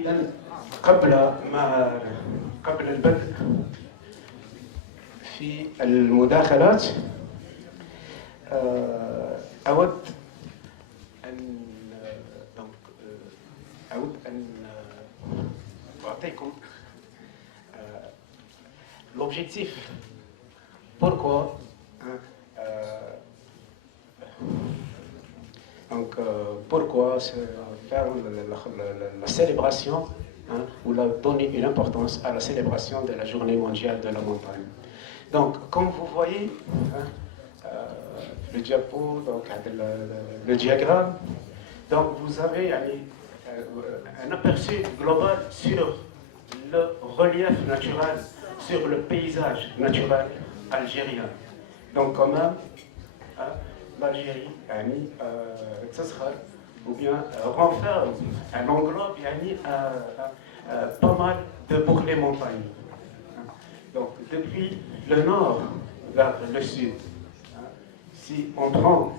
إذن قبل البدء في المداخلات أود أن أعطيكم l'objectif. Pourquoi pourquoi faire la célébration ou donner une importance à la célébration de la journée mondiale de la montagne. Donc, comme vous voyez, le diapo, donc, le diagramme, donc vous avez un aperçu global sur le relief naturel, sur le paysage naturel algérien. Donc, quand même, l'Algérie, ou bien renferme un englobe pas mal de boucles montagnes. Donc, depuis le nord vers le sud, si on prend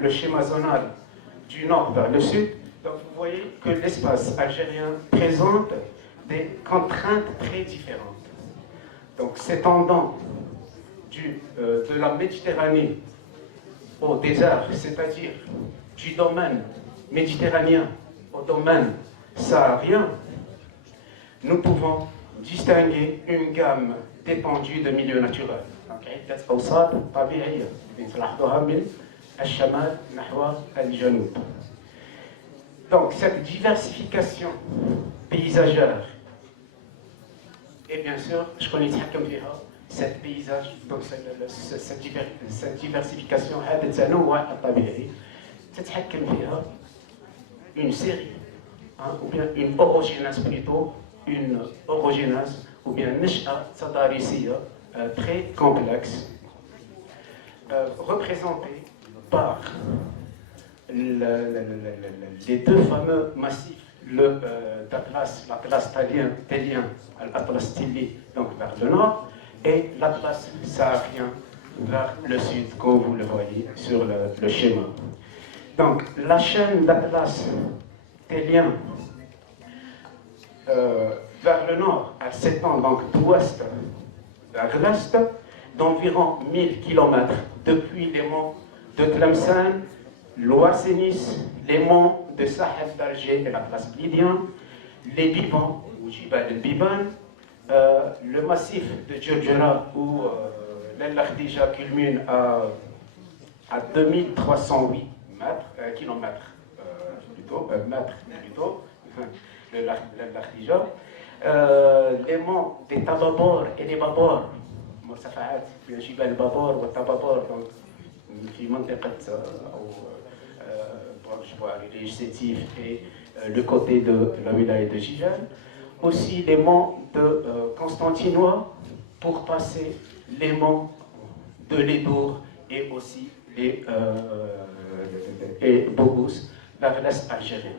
le schéma zonal du nord vers le sud, donc vous voyez que l'espace algérien présente des contraintes très différentes. Donc, s'étendant de la Méditerranée au désert, c'est-à-dire du domaine méditerranéen au domaine saharien, nous pouvons distinguer une gamme d'étendues de milieux naturels. Donc cette diversification paysagère, et bien sûr, je connais cette paysage, donc cette diversification, une série, ou bien une orogénèse plutôt, une orogénèse, ou bien une très complexe, représentée par les deux fameux massifs, l'Atlas tellien, l'Atlas tilli, donc vers le nord, et l'Atlas saharien vers le sud, comme vous le voyez sur le schéma. Donc, la chaîne d'Atlas tellien vers le nord, elle s'étend donc d'ouest vers l'est, d'environ 1000 km depuis les monts de Tlemcen, l'Ouassénis, les monts de Sahel d'Alger et l'Atlas blidien, les Bibans, ou Jibal el-Biban, le massif de Djurdjura où l'El-Khdija culmine à 2308 kilomètres mètres plutôt, l'El-Khdija, les monts des Tababor et les Babor, مرتفعات في جبال بابور والتبابور في منطقة أو les Sétif et le côté de la wilaya de Jijal. Aussi les monts de Constantinois pour passer les monts de l'Edour et aussi les Bogous vers l'est algérien.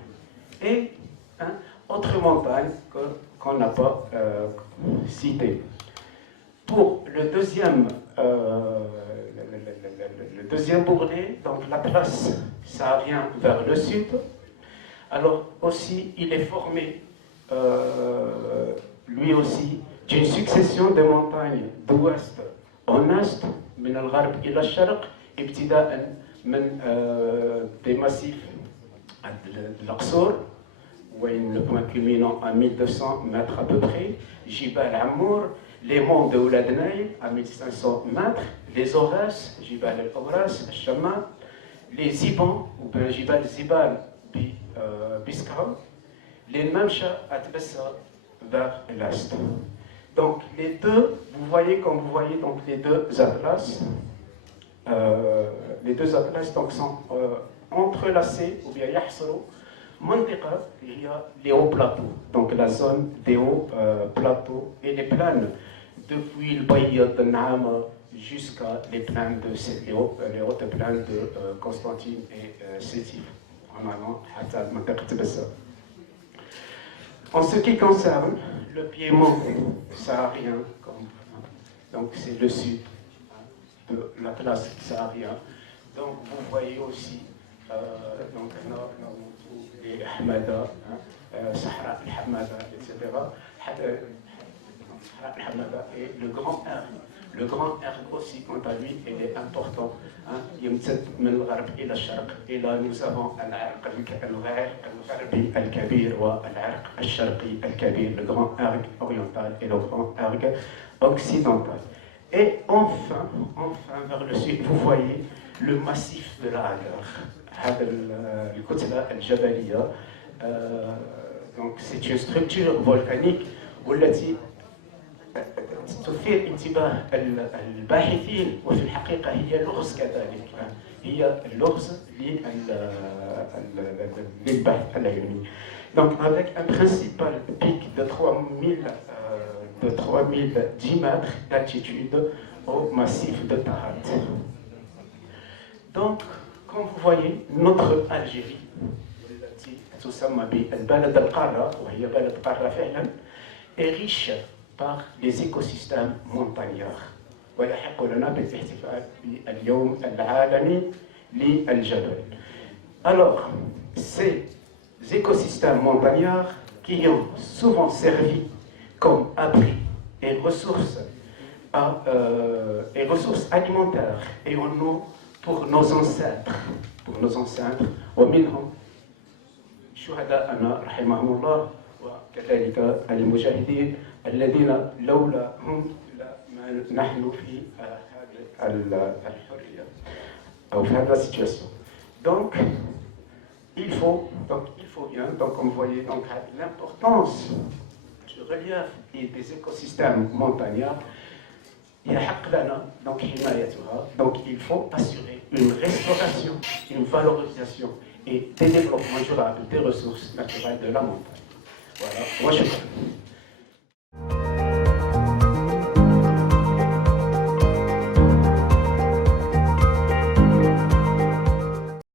Et autre montagne qu'on n'a pas citée. Pour le deuxième bourrelet, donc l'Atlas saharien vers le sud, alors aussi il est formé lui aussi d'une succession de montagnes d'ouest en est, من الغرب إلى الشرق, ابتداء من des massifs de l'Aqsour, où le point culminant à 1200 mètres à peu près, Jibal Amour, les monts de Ouladnaï à 1500 mètres, les Aurès, Jibal el-Awras, Al-Shamma, les Zibans, ou bien Jibal Zibal, Biskra, les Mamcha à Tbessa vers l'est. Donc les deux, vous voyez, comme vous voyez, donc les deux atlas donc, sont entrelacés, ou bien Yahsaro, Mantiqa, il y a les hauts plateaux, donc la zone des hauts plateaux et les plaines, depuis le Bayyad de Naama jusqu'à les plaines les hautes plaines de Constantine et Sétif, en allant à Mantiqa Tbessa. En ce qui concerne le piémont saharien, donc c'est le sud de l'Atlas saharien, donc vous voyez aussi Donc, les Hamada, Sahara al-Hamada, etc. Sahara al-Hamada et le grand R. Le grand R aussi, quant à lui, il est important. يمتد من الغرب إلى الشرق إلى nous avons العرق الغربي الكبير والعرق الشرقي الكبير, le grand arc oriental et le grand arc occidental. Et enfin, vers le sud, vous voyez le massif de la Hagar. الكتلة الجبلية. Donc c'est une structure volcanique والتي تثير انتباه الباحثين وفي الحقيقة هي لغز كذلك. هي اللغز للبحث العلمي. Donc avec un principal pic de 3010 mètres d'altitude au massif de Tahat. Donc, comme vous voyez, notre Algérie, التي تسمى بالبلد القارة وهي بلد قارة فعلا, est riche par les écosystèmes montagnards. ويحق لنا بالاحتفال باليوم العالمي للجبل. Alors, ces écosystèmes montagnards qui ont souvent servi comme abri et ressources alimentaires et en eau pour nos ancêtres, ومنهم شهداءنا رحمهم الله وكذلك المجاهدين الذين لولاهم لما نحن في هذه الحرية أو في هذه situation. Donc il faut bien, donc comme vous voyez, donc l'importance du relief et des écosystèmes montagnards. Donc il faut assurer une restauration, une valorisation et des développements durables des ressources naturelles de la montagne. Voilà, moi je